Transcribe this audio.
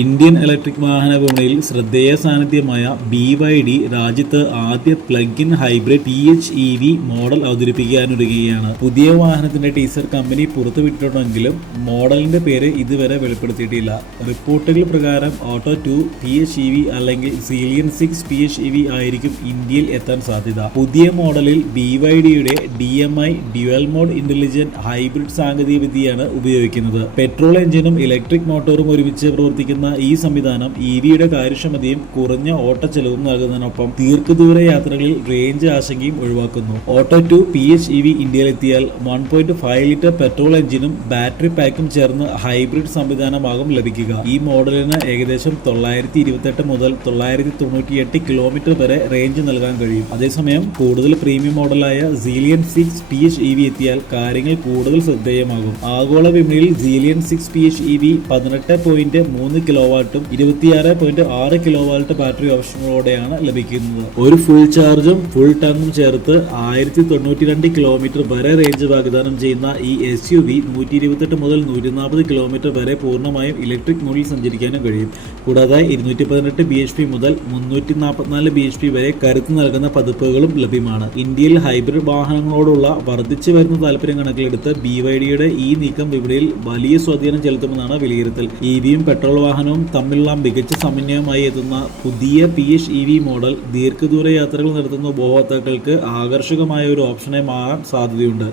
Indian electric വാഹന വിപണിയിൽ ശ്രദ്ധേയ സാന്നിധ്യമായ BYD രാജ്യത്ത് ആദ്യ പ്ലഗ്-ഇൻ ഹൈബ്രിഡ് PHEV മോഡൽ അവതരിപ്പിക്കാനൊരുങ്ങുകയാണ്. പുതിയ വാഹനത്തിന്റെ ടീസർ കമ്പനി പുറത്തുവിട്ടിട്ടുണ്ടെങ്കിലും മോഡലിന്റെ പേര് ഇതുവരെ വെളിപ്പെടുത്തിയിട്ടില്ല. റിപ്പോർട്ടുകൾ പ്രകാരം ഓട്ടോ 2 PHEV അല്ലെങ്കിൽ സീലിയൻ 6 PHEV ആയിരിക്കും ഇന്ത്യയിൽ എത്താൻ സാധ്യത. പുതിയ മോഡലിൽ BYDയുടെ DMI dual mode intelligent hybrid സാങ്കേതികവിദ്യയാണ് ഉപയോഗിക്കുന്നത്. പെട്രോൾ എഞ്ചിനും ഇലക്ട്രിക് മോട്ടോറും ഒരുമിച്ച് പ്രവർത്തിക്കുന്ന ഈ സംവിധാനം EVയുടെ കാര്യക്ഷമതയും കുറഞ്ഞ ഓട്ടച്ചെലവും നൽകുന്നതിനൊപ്പം ദീർഘദൂര യാത്രകളിൽ റേഞ്ച് ആശങ്കയും ഒഴിവാക്കുന്നു. ഓട്ടോ 2 PHEV ഇന്ത്യയിലെത്തിയാൽ 1.5 ലിറ്റർ പെട്രോൾ എഞ്ചിനും ബാറ്ററി പാക്കും ചേർന്ന് ഹൈബ്രിഡ് സംവിധാനമാകും ലഭിക്കുക. ഈ മോഡലിന് ഏകദേശം 928 മുതൽ 998 കിലോമീറ്റർ വരെ റേഞ്ച് നൽകാൻ കഴിയും. അതേസമയം കൂടുതൽ പ്രീമിയം മോഡലായ സീലിയൻ 6 PHEV എത്തിയാൽ കാര്യങ്ങൾ കൂടുതൽ ശ്രദ്ധേയമാകും. ആഗോള വിപണിയിൽ സീലിയൻ 6 PHEV 18.3 കിലോവാട്ടും 26.6 കിലോവാട്ട് ബാറ്ററി ഓപ്ഷനുകളോടെയാണ് ലഭിക്കുന്നത്. ഒരു ഫുൾ ചാർജും ഫുൾ ടാങ്കും ചേർത്ത് 1092 കിലോമീറ്റർ വരെ റേഞ്ച് വാഗ്ദാനം ചെയ്യുന്ന ഈ SUV 128 മുതൽ 140 കിലോമീറ്റർ വരെ പൂർണ്ണമായും ഇലക്ട്രിക് മോഡിൽ സഞ്ചരിക്കാനും കഴിയും. കൂടാതെ 218 bhp മുതൽ 344 bhp വരെ കരുത്ത് നൽകുന്ന പതിപ്പുകളും ലഭ്യമാണ്. ഇന്ത്യയിൽ ഹൈബ്രിഡ് വാഹനങ്ങളോടുള്ള വർദ്ധിച്ചു വരുന്ന താല്പര്യം കണക്കിലെടുത്ത് BYDയുടെ ഈ നീക്കം വിപണിയിൽ വലിയ സ്വാധീനം ചെലുത്തുമെന്നാണ് വിലയിരുത്തൽ. EVയും പെട്രോൾ വാഹനവും തമ്മിലുള്ള മികച്ച സമന്വയമായി എത്തുന്ന പുതിയ PHEV മോഡൽ ദീർഘദൂര യാത്രകൾ നടത്തുന്ന ഉപഭോക്താക്കൾക്ക് ആകർഷകമായ ഒരു ഓപ്ഷനായി മാറാൻ സാധ്യതയുണ്ട്.